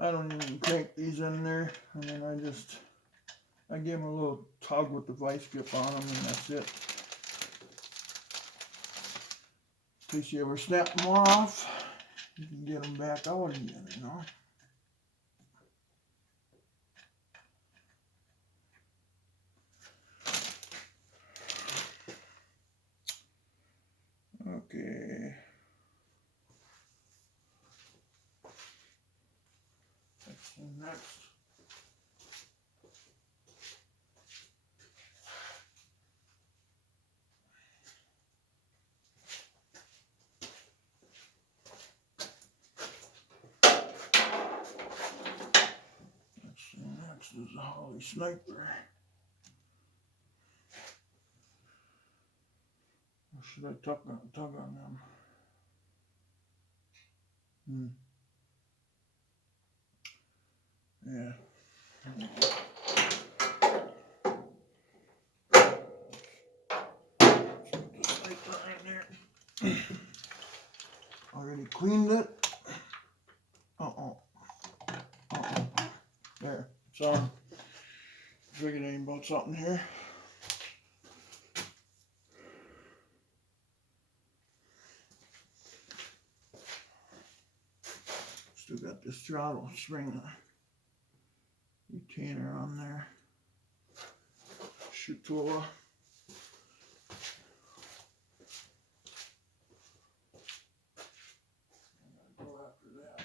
I don't even crank these in there. I mean, I give them a little tug with the vice grip on them, and that's it. In case you ever snap them off, you can get them back out again, you know. Okay. Next. Next is the Holley Sniper. Or should I tug on them? Yeah. Already cleaned it. There. It's on. Forgetting about something here. Still got this throttle spring retainer on there. Shutoa. Go after that.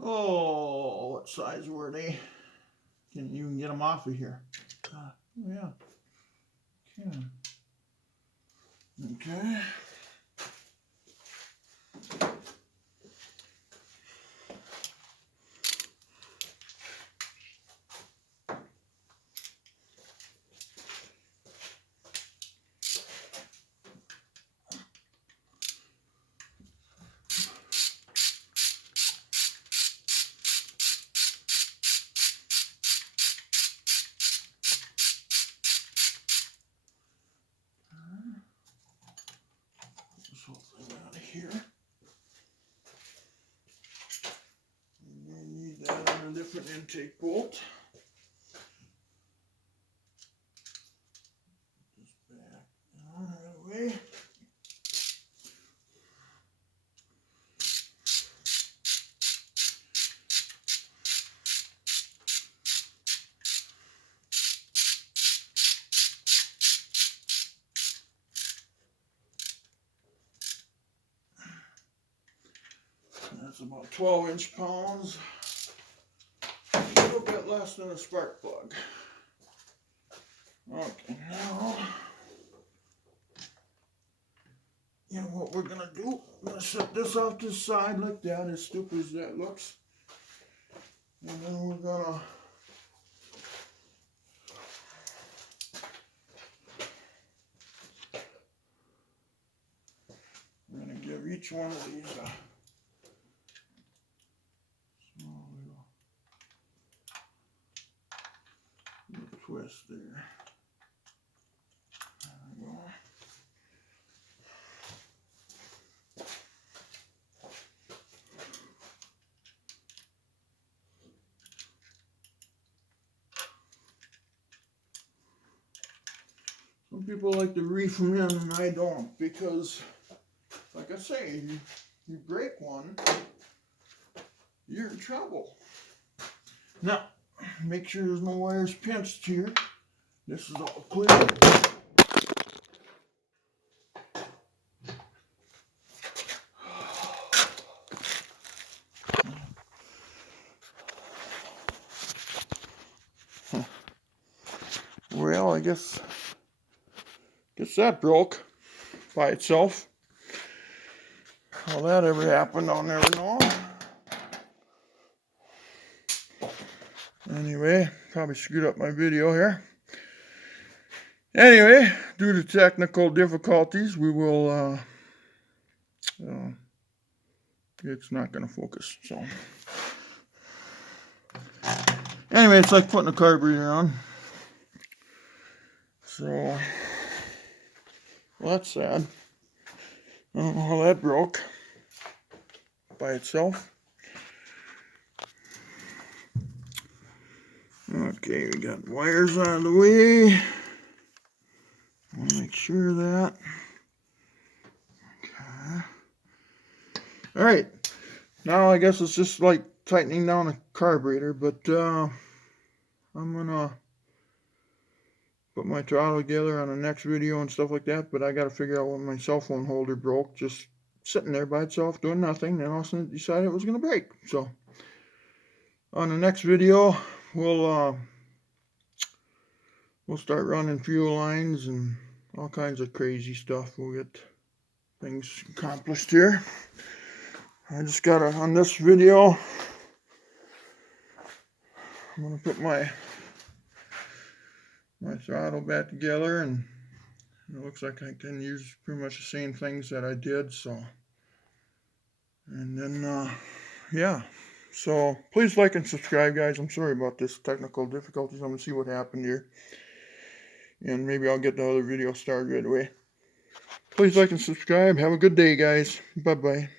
Oh, what size were they? Can you even get them off of here? Yeah. Can. Okay. This whole thing out of here. You need that on a different intake bolt. This back out of the way. That's about 12 inch-pounds. A little bit less than a spark plug. Okay, now, you know what we're gonna do? I'm gonna set this off to the side like that, as stupid as that looks. And then we're gonna give each one of these a small little twist there. There we go. Some people like to reef them in, and I don't, because, like I say, you break one, you're in trouble. Now, make sure there's no wires pinched here. This is all clear. Well, I guess that broke by itself. How that ever happened, I'll never know. Anyway, probably screwed up my video here. Anyway, due to technical difficulties, we will, it's not going to focus, so. Anyway, it's like putting a carburetor on. So, well, that's sad. I don't know how that broke by itself. Okay, we got wires out of the way. I'll make sure of that. Okay. Alright, now I guess it's just like tightening down a carburetor, but I'm gonna put my throttle together on the next video and stuff like that, but I gotta figure out when my cell phone holder broke, just sitting there by itself doing nothing, and all of a sudden decided it was gonna break. So on the next video, we'll start running fuel lines and all kinds of crazy stuff. We'll get things accomplished here. I just gotta, on this video, I'm gonna put my throttle back together, and it looks like I can use pretty much the same things that I did. So, and then yeah, so please like and subscribe, guys. I'm sorry about this technical difficulties. I'm gonna see what happened here, and maybe I'll get the other video started right away. Please like and subscribe. Have a good day, guys. Bye bye.